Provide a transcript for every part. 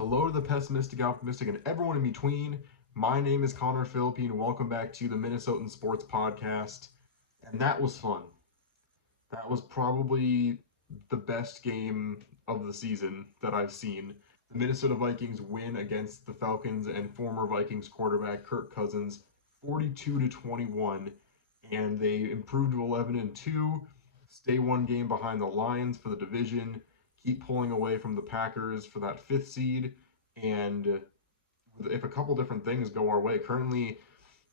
Hello to the pessimistic, optimistic, and everyone in between. My name is Connor Philippine. Welcome back to the Minnesotan Sports Podcast. And that was fun. That was probably the best game of the season that I've seen. The Minnesota Vikings win against the Falcons and former Vikings quarterback Kirk Cousins 42 to 21, and they improved to 11-2, stay one game behind the Lions for the division, keep pulling away from the Packers for that fifth seed, and if a couple different things go our way, currently,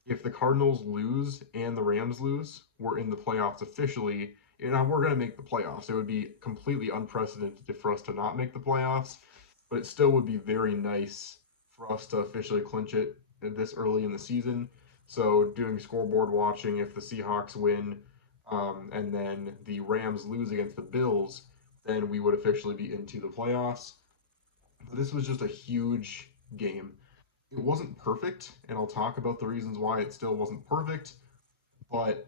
if the Cardinals lose and the Rams lose, we're in the playoffs officially. And we're going to make the playoffs. It would be completely unprecedented for us to not make the playoffs, but it still would be very nice for us to officially clinch it this early in the season. So doing scoreboard watching, if the Seahawks win and then the Rams lose against the Bills, then we would officially be into the playoffs. But this was just a huge game. It wasn't perfect, and I'll talk about the reasons why it still wasn't perfect, but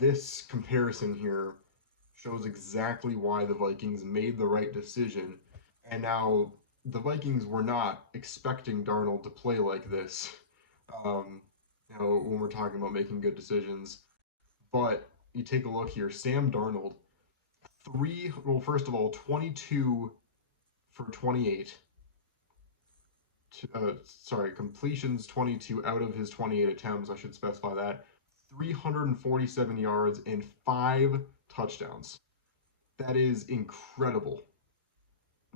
this comparison here shows exactly why the Vikings made the right decision. And now the Vikings were not expecting Darnold to play like this, when we're talking about making good decisions. But you take a look here, Sam Darnold, first of all, 22 for 28. Completions 22 out of his 28 attempts, I should specify that. 347 yards and 5 touchdowns. That is incredible.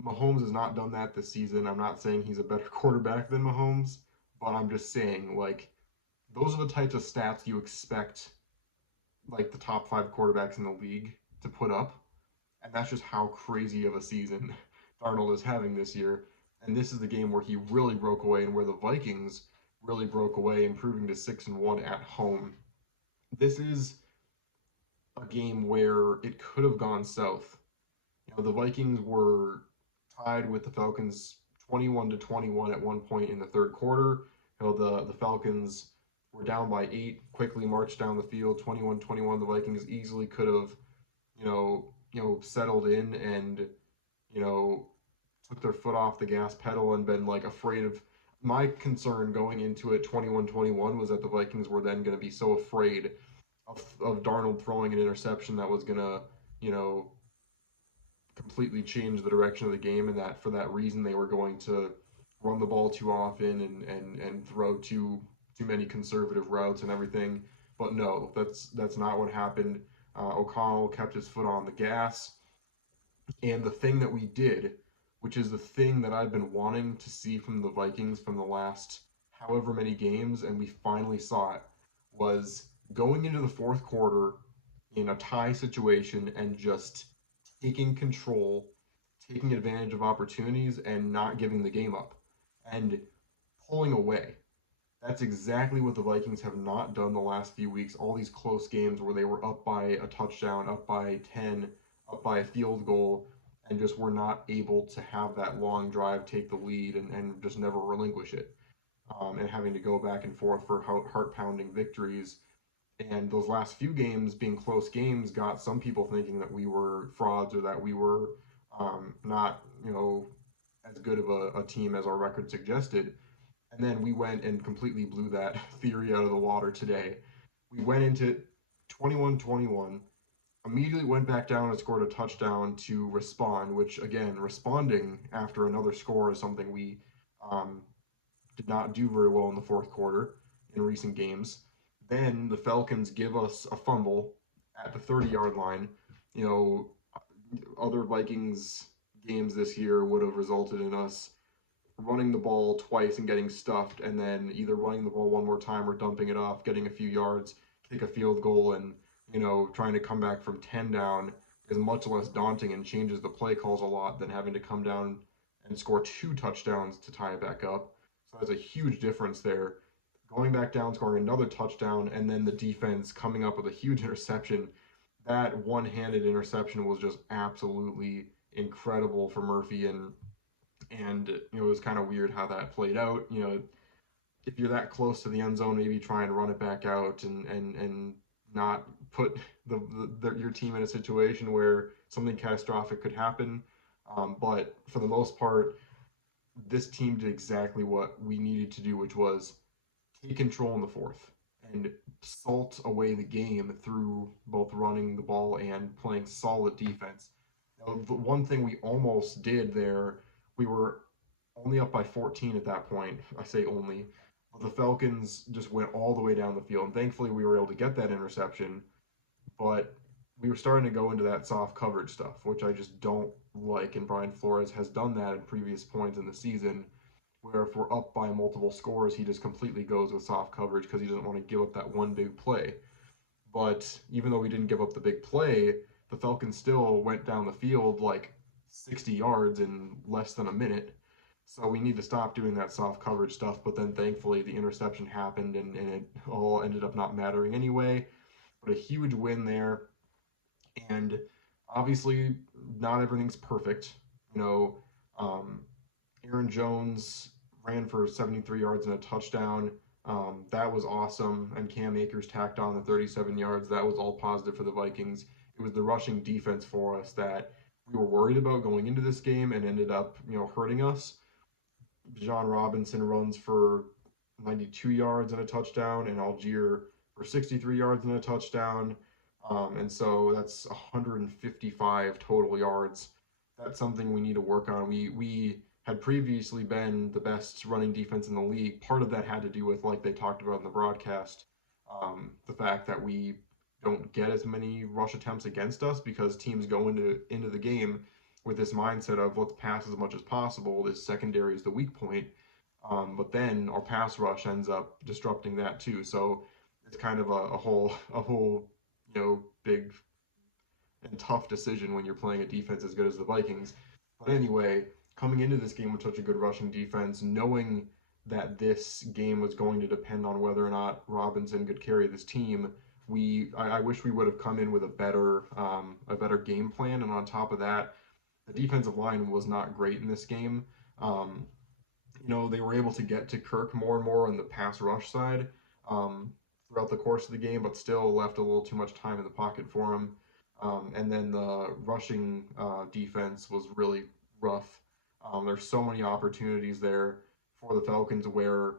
Mahomes has not done that this season. I'm not saying he's a better quarterback than Mahomes, but I'm just saying, those are the types of stats you expect, the top 5 quarterbacks in the league to put up. And that's just how crazy of a season Darnold is having this year. And this is the game where he really broke away and where the Vikings really broke away, improving to 6-1 at home. This is a game where it could have gone south. The Vikings were tied with the Falcons 21-21 at one point in the third quarter. The Falcons were down by 8, quickly marched down the field, 21-21. The Vikings easily could have, settled in and, took their foot off the gas pedal and been afraid of. My concern going into it 21-21 was that the Vikings were then going to be so afraid of Darnold throwing an interception that was going to, completely change the direction of the game, and that for that reason they were going to run the ball too often and throw too many conservative routes and everything. But no, that's not what happened. O'Connell kept his foot on the gas, and the thing that we did, which is the thing that I've been wanting to see from the Vikings from the last however many games, and we finally saw it, was going into the fourth quarter in a tie situation and just taking control, taking advantage of opportunities, and not giving the game up, and pulling away. That's exactly what the Vikings have not done the last few weeks. All these close games where they were up by a touchdown, up by 10, up by a field goal, and just were not able to have that long drive take the lead and just never relinquish it, and having to go back and forth for heart-pounding victories. And those last few games being close games got some people thinking that we were frauds or that we were not, as good of a team as our record suggested. And then we went and completely blew that theory out of the water today. We went into 21-21, immediately went back down and scored a touchdown to respond, which, again, responding after another score is something we did not do very well in the fourth quarter in recent games. Then the Falcons give us a fumble at the 30-yard line. Other Vikings games this year would have resulted in us running the ball twice and getting stuffed, and then either running the ball one more time or dumping it off, getting a few yards, kick a field goal, and trying to come back from 10 down is much less daunting and changes the play calls a lot than having to come down and score 2 touchdowns to tie it back up. So that's a huge difference there. Going back down, scoring another touchdown, and then the defense coming up with a huge interception. That one-handed interception was just absolutely incredible for Murphy, and it was kind of weird how that played out. If you're that close to the end zone, maybe try and run it back out and not put your team in a situation where something catastrophic could happen. But for the most part, this team did exactly what we needed to do, which was take control in the fourth and salt away the game through both running the ball and playing solid defense. Now, the one thing we almost did there, we were only up by 14 at that point. I say only. But the Falcons just went all the way down the field. And thankfully, we were able to get that interception. But we were starting to go into that soft coverage stuff, which I just don't like. And Brian Flores has done that at previous points in the season, where if we're up by multiple scores, he just completely goes with soft coverage because he doesn't want to give up that one big play. But even though we didn't give up the big play, the Falcons still went down the field like 60 yards in less than a minute. So we need to stop doing that soft coverage stuff. But then thankfully the interception happened and it all ended up not mattering anyway. But a huge win there. And obviously, not everything's perfect. You know, um, Aaron Jones ran for 73 yards and a touchdown. That was awesome. And Cam Akers tacked on the 37 yards. That was all positive for the Vikings. It was the rushing defense for us that we were worried about going into this game and ended up, hurting us. John Robinson runs for 92 yards and a touchdown, and Algier for 63 yards and a touchdown. And so that's 155 total yards. That's something we need to work on. We had previously been the best running defense in the league. Part of that had to do with, like they talked about in the broadcast, the fact that we don't get as many rush attempts against us because teams go into the game with this mindset of let's pass as much as possible. This secondary is the weak point, but then our pass rush ends up disrupting that too. So it's kind of a whole big and tough decision when you're playing a defense as good as the Vikings. But anyway, coming into this game with such a good rushing defense, knowing that this game was going to depend on whether or not Robinson could carry this team, I wish we would have come in with a better game plan. And on top of that, the defensive line was not great in this game. Um, they were able to get to Kirk more and more on the pass rush side throughout the course of the game, but still left a little too much time in the pocket for him. And then the rushing defense was really rough. There's so many opportunities there for the Falcons where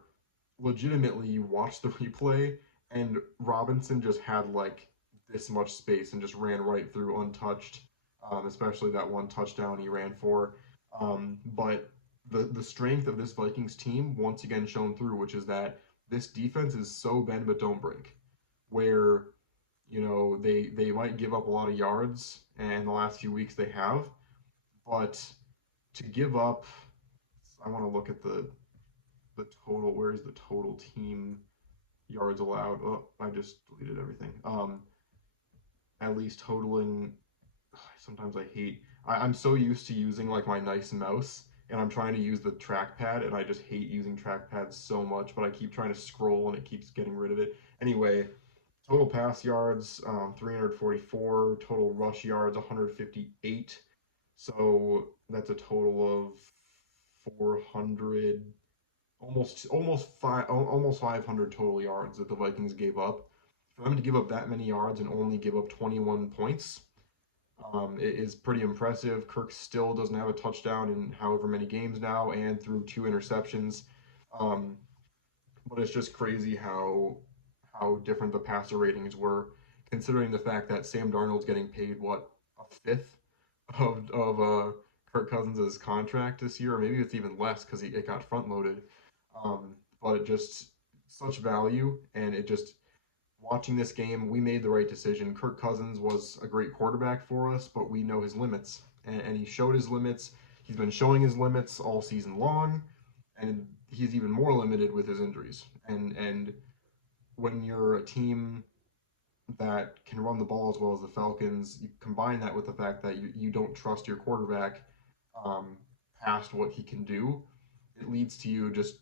legitimately you watch the replay and Robinson just had like this much space and just ran right through untouched, especially that one touchdown he ran for. But the strength of this Vikings team once again shone through, which is that this defense is so bend but don't break, where they might give up a lot of yards, and the last few weeks they have, but to give up, I want to look at the total. Where is the total team yards allowed? Oh, I just deleted everything. At least totaling. Sometimes I hate. I'm so used to using like my nice mouse, and I'm trying to use the trackpad, and I just hate using trackpads so much. But I keep trying to scroll, and it keeps getting rid of it. Anyway, total pass yards 344. Total rush yards 158. So that's a total of 400, almost 500 total yards that the Vikings gave up. For them to give up that many yards and only give up 21 points, it is pretty impressive. Kirk still doesn't have a touchdown in however many games now, and threw two interceptions. Um, but it's just crazy how different the passer ratings were, considering the fact that Sam Darnold's getting paid what, a fifth of Kirk Cousins' contract this year, or maybe it's even less because it got front loaded. But it just such value, and it just watching this game, we made the right decision. Kirk Cousins was a great quarterback for us, but we know his limits, and he showed his limits. He's been showing his limits all season long, and he's even more limited with his injuries. And when you're a team that can run the ball as well as the Falcons, you combine that with the fact that you don't trust your quarterback um, past what he can do, it leads to you just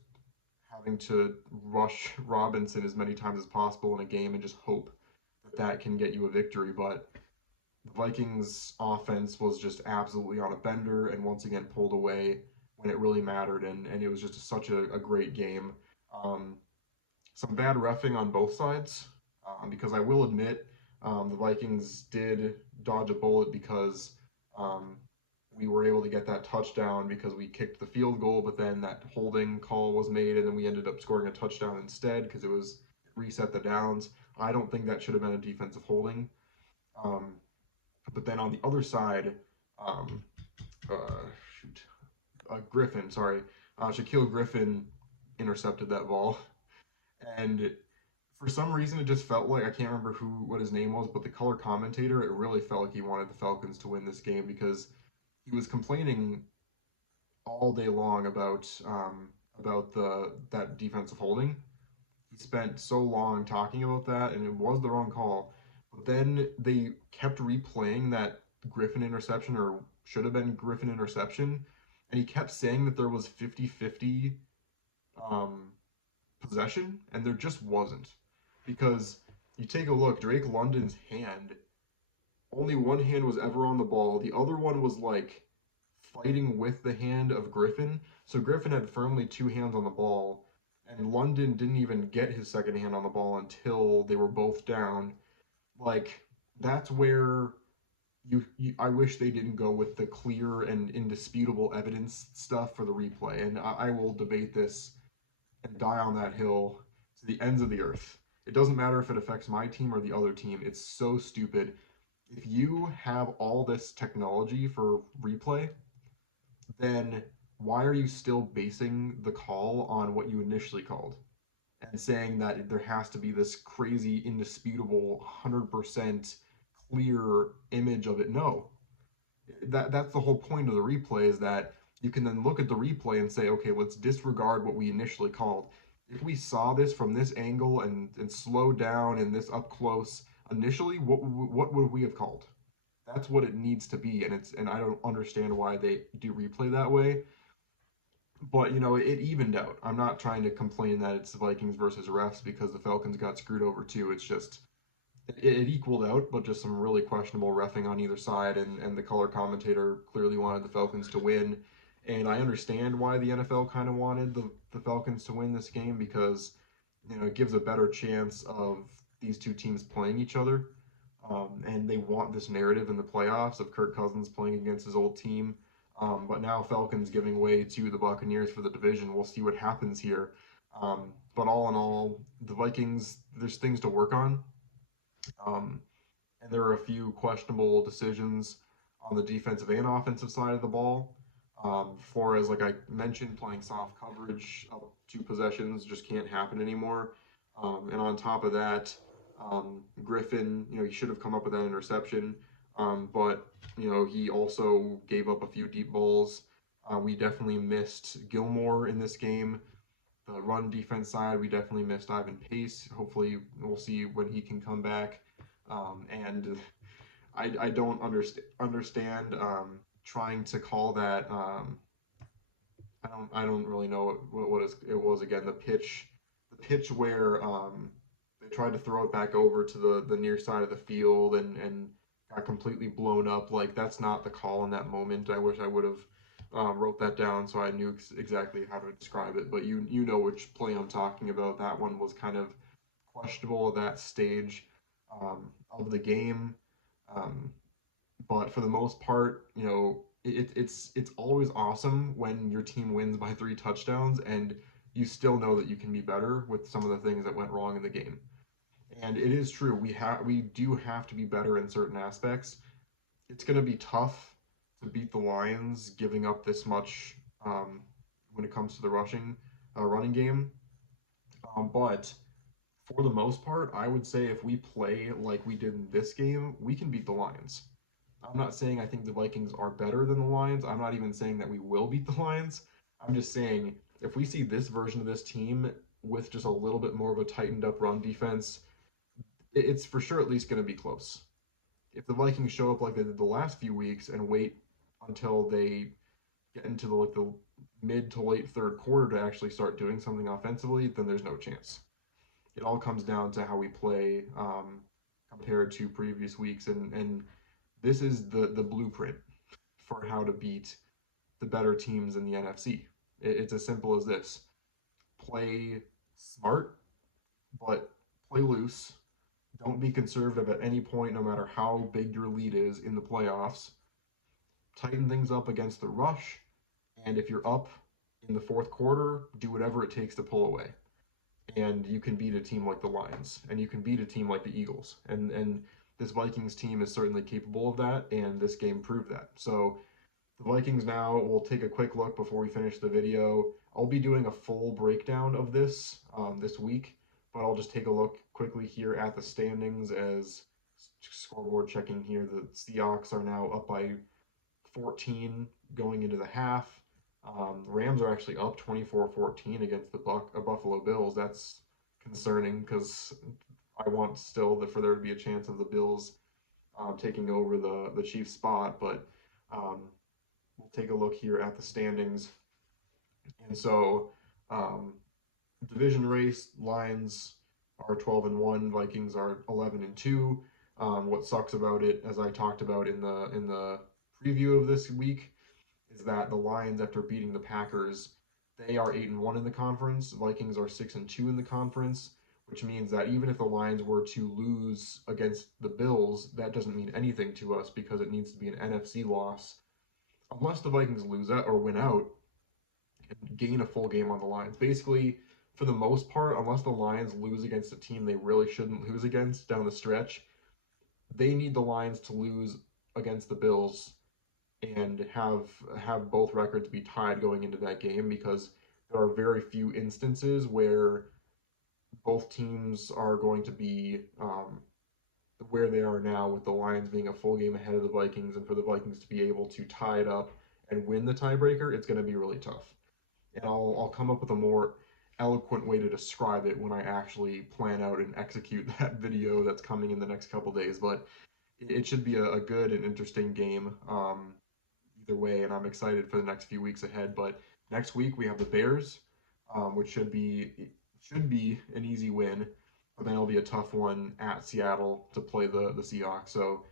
having to rush Robinson as many times as possible in a game and just hope that that can get you a victory. But the Vikings offense was just absolutely on a bender and once again pulled away when it really mattered. And it was just such a great game. Um, some bad refing on both sides because I will admit the Vikings did dodge a bullet because um, we were able to get that touchdown because we kicked the field goal, but then that holding call was made, and then we ended up scoring a touchdown instead because it was reset the downs. I don't think that should have been a defensive holding. Um, but then on the other side, um, shoot, Griffin, sorry, Shaquille Griffin intercepted that ball, and for some reason it just felt like I can't remember who what his name was, but the color commentator, it really felt like he wanted the Falcons to win this game because he was complaining all day long about the that defensive holding. He spent so long talking about that, and it was the wrong call. But then they kept replaying that Griffin interception, or should have been Griffin interception, and he kept saying that there was 50-50 um, possession, and there just wasn't. Because you take a look, Drake London's hand, only one hand was ever on the ball. The other one was like fighting with the hand of Griffin. So Griffin had firmly two hands on the ball, and London didn't even get his second hand on the ball until they were both down. Like, that's where I wish they didn't go with the clear and indisputable evidence stuff for the replay. And I will debate this and die on that hill to the ends of the earth. It doesn't matter if it affects my team or the other team. It's so stupid. If you have all this technology for replay, then why are you still basing the call on what you initially called and saying that there has to be this crazy, indisputable, 100% clear image of it? No. That's the whole point of the replay, is that you can then look at the replay and say, okay, let's disregard what we initially called. If we saw this from this angle and slow down and this up close initially, what would we have called? That's what it needs to be, and I don't understand why they do replay that way. But it evened out. I'm not trying to complain that it's the Vikings versus refs because the Falcons got screwed over too. It's just it equaled out, but just some really questionable refing on either side, and the color commentator clearly wanted the Falcons to win. And I understand why the NFL kind of wanted the Falcons to win this game because it gives a better chance of these two teams playing each other. And they want this narrative in the playoffs of Kirk Cousins playing against his old team. But now Falcons giving way to the Buccaneers for the division. We'll see what happens here. But all in all, the Vikings, there's things to work on. And there are a few questionable decisions on the defensive and offensive side of the ball. Flores, like I mentioned, playing soft coverage up two possessions just can't happen anymore. And on top of that, Griffin, he should have come up with that interception, but he also gave up a few deep balls. We definitely missed Gilmore in this game. The run defense side, we definitely missed Ivan Pace. Hopefully, we'll see when he can come back. And I don't understand trying to call that. I don't really know what it was again. The pitch where they tried to throw it back over to the near side of the field and got completely blown up. Like, that's not the call in that moment. I wish I would have wrote that down so I knew exactly how to describe it. But you know which play I'm talking about. That one was kind of questionable at that stage of the game. Um, but for the most part, it's always awesome when your team wins by 3 touchdowns and you still know that you can be better with some of the things that went wrong in the game. And it is true, we do have to be better in certain aspects. It's going to be tough to beat the Lions, giving up this much when it comes to the running game. But for the most part, I would say if we play like we did in this game, we can beat the Lions. I'm not saying I think the Vikings are better than the Lions. I'm not even saying that we will beat the Lions. I'm just saying if we see this version of this team with just a little bit more of a tightened up run defense, it's for sure at least going to be close. If the Vikings show up like they did the last few weeks and wait until they get into the mid to late third quarter to actually start doing something offensively, then there's no chance. It all comes down to how we play compared to previous weeks, and this is the blueprint for how to beat the better teams in the NFC. It's as simple as this: play smart, but play loose. Don't be conservative at any point, no matter how big your lead is in the playoffs. tighten things up against the rush, and if you're up in the fourth quarter, do whatever it takes to pull away. And you can beat a team like the Lions, and you can beat a team like the Eagles. And this Vikings team is certainly capable of that, and this game proved that. So the Vikings now, we'll take a quick look before we finish the video. I'll be doing a full breakdown of this this week, but I'll just take a look quickly here at the standings as scoreboard checking here. The Seahawks are now up by 14 going into the half. Rams are actually up 24-14 against the Buffalo Bills. That's concerning because I want still for there to be a chance of the Bills taking over the Chiefs spot, but um, we'll take a look here at the standings. And so, um, division race, Lions are 12-1, Vikings are 11-2. What sucks about it, as I talked about in the preview of this week, is that the Lions, after beating the Packers, they are 8-1 in the conference. Vikings are 6-2 in the conference, which means that even if the Lions were to lose against the Bills, that doesn't mean anything to us because it needs to be an NFC loss. Unless the Vikings lose out or win out and gain a full game on the Lions. Basically, for the most part, unless the Lions lose against a team they really shouldn't lose against down the stretch, they need the Lions to lose against the Bills and have both records be tied going into that game because there are very few instances where both teams are going to be where they are now, with the Lions being a full game ahead of the Vikings, and for the Vikings to be able to tie it up and win the tiebreaker, it's going to be really tough. And I'll come up with a more eloquent way to describe it when I actually plan out and execute that video that's coming in the next couple days. But it should be a good and interesting game either way, and I'm excited for the next few weeks ahead. But next week we have the Bears, which should be an easy win, but then it'll be a tough one at Seattle to play the Seahawks. So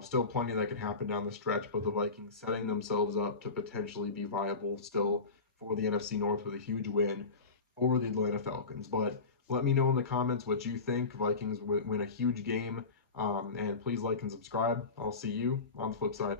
still plenty that can happen down the stretch, but the Vikings setting themselves up to potentially be viable still for the NFC North with a huge win over the Atlanta Falcons. But let me know in the comments what you think. Vikings win a huge game, and please like and subscribe. I'll see you on the flip side.